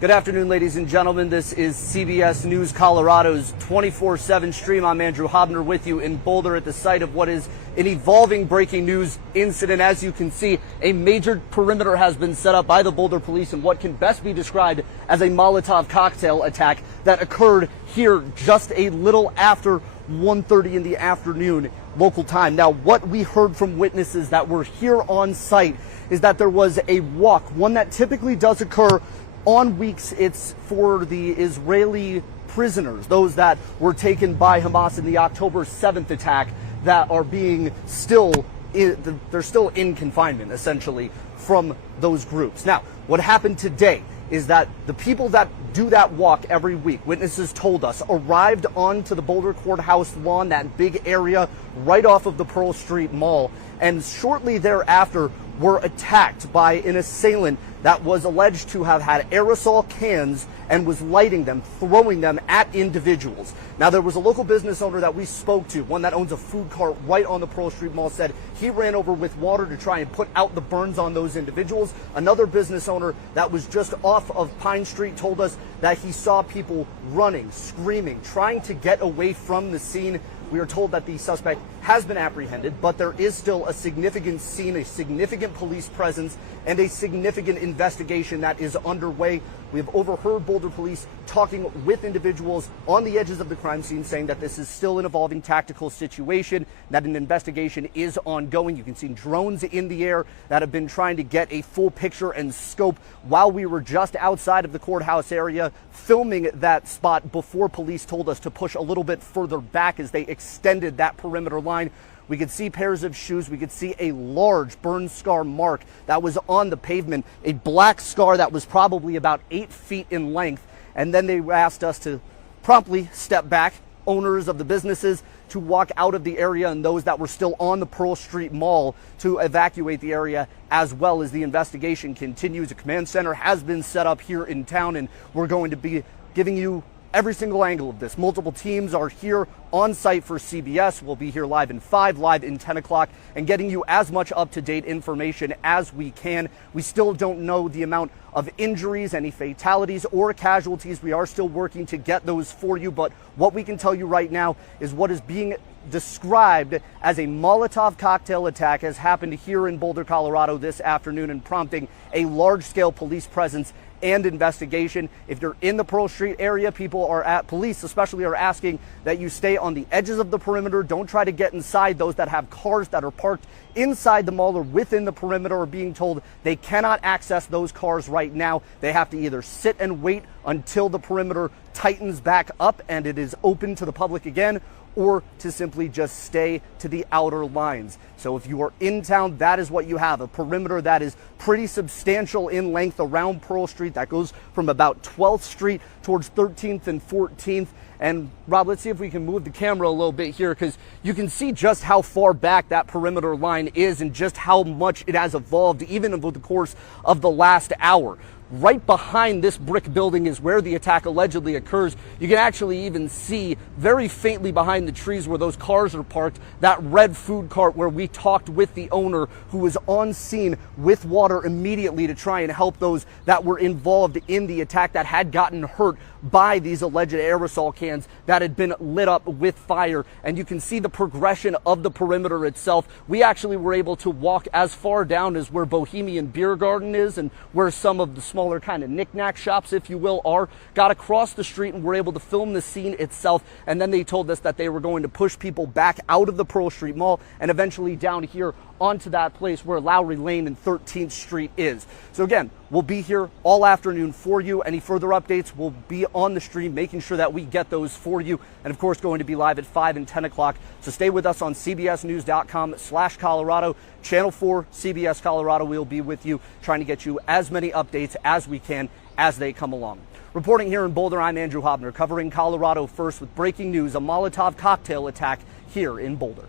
Good afternoon, ladies and gentlemen. This is CBS News Colorado's 24/7 stream. I'm Andrew Hobner with you in Boulder at the site of what is an evolving breaking news incident. As you can see, a major perimeter has been set up by the Boulder police in what can best be described as a Molotov cocktail attack that occurred here just a little after 1:30 in the afternoon local time. Now, what we heard from witnesses that were here on site is that there was a walk, one that typically does occur on weeks. It's for the Israeli prisoners, those that were taken by Hamas in the October 7th attack, that are being they're still in confinement, essentially, from those groups. Now, what happened today is that the people that do that walk every week, witnesses told us, arrived onto the Boulder Courthouse lawn, that big area right off of the Pearl Street Mall, and shortly thereafter were attacked by an assailant that was alleged to have had aerosol cans and was lighting them, throwing them at individuals. Now, there was a local business owner that we spoke to, one that owns a food cart right on the Pearl Street Mall, said he ran over with water to try and put out the burns on those individuals. Another business owner that was just off of Pine Street told us that he saw people running, screaming, trying to get away from the scene. We are told that the suspect has been apprehended, but there is still a significant scene, a significant police presence, and a significant investigation that is underway. We have overheard Boulder police talking with individuals on the edges of the crime scene, saying that this is still an evolving tactical situation, that an investigation is ongoing. You can see drones in the air that have been trying to get a full picture and scope while we were just outside of the courthouse area filming that spot before police told us to push a little bit further back as they extended that perimeter line. We could see pairs of shoes. We could see a large burn scar mark that was on the pavement, a black scar that was probably about 8 feet in length. And then they asked us to promptly step back, owners of the businesses to walk out of the area, and those that were still on the Pearl Street Mall to evacuate the area as well as the investigation continues. A command center has been set up here in town, and we're going to be giving you every single angle of this. Multiple teams are here on site for CBS. We'll be here live in 5, live in 10 o'clock, and getting you as much up-to-date information as we can. We still don't know the amount of injuries, any fatalities or casualties. We are still working to get those for you, but what we can tell you right now is what is being described as a Molotov cocktail attack has happened here in Boulder, Colorado this afternoon, and prompting a large-scale police presence and investigation. If you're in the Pearl Street area, police especially are asking that you stay on the edges of the perimeter. Don't try to get inside. Those that have cars that are parked inside the mall or within the perimeter are being told they cannot access those cars right now. They have to either sit and wait until the perimeter tightens back up and it is open to the public again, or to simply just stay to the outer lines. So if you are in town, that is what you have, a perimeter that is pretty substantial in length around Pearl Street that goes from about 12th Street towards 13th and 14th. And Rob, let's see if we can move the camera a little bit here, because you can see just how far back that perimeter line is and just how much it has evolved even over the course of the last hour. Right behind this brick building is where the attack allegedly occurs. You can actually even see very faintly behind the trees where those cars are parked, that red food cart where we talked with the owner, who was on scene with water immediately to try and help those that were involved in the attack that had gotten hurt by these alleged aerosol cans that had been lit up with fire. And you can see the progression of the perimeter itself. We actually were able to walk as far down as where Bohemian Beer Garden is and where some of the smaller kind of knick-knack shops, if you will, are. Got across the street and were able to film the scene itself. And then they told us that they were going to push people back out of the Pearl Street Mall and eventually down here onto that place where Lowry Lane and 13th Street is. So again, we'll be here all afternoon for you. Any further updates will be on the stream, making sure that we get those for you. And of course, going to be live at 5 and 10 o'clock. So stay with us on cbsnews.com/Colorado. Channel 4, CBS Colorado, will be with you, trying to get you as many updates as we can as they come along. Reporting here in Boulder, I'm Andrew Hobner, covering Colorado First with breaking news, a Molotov cocktail attack here in Boulder.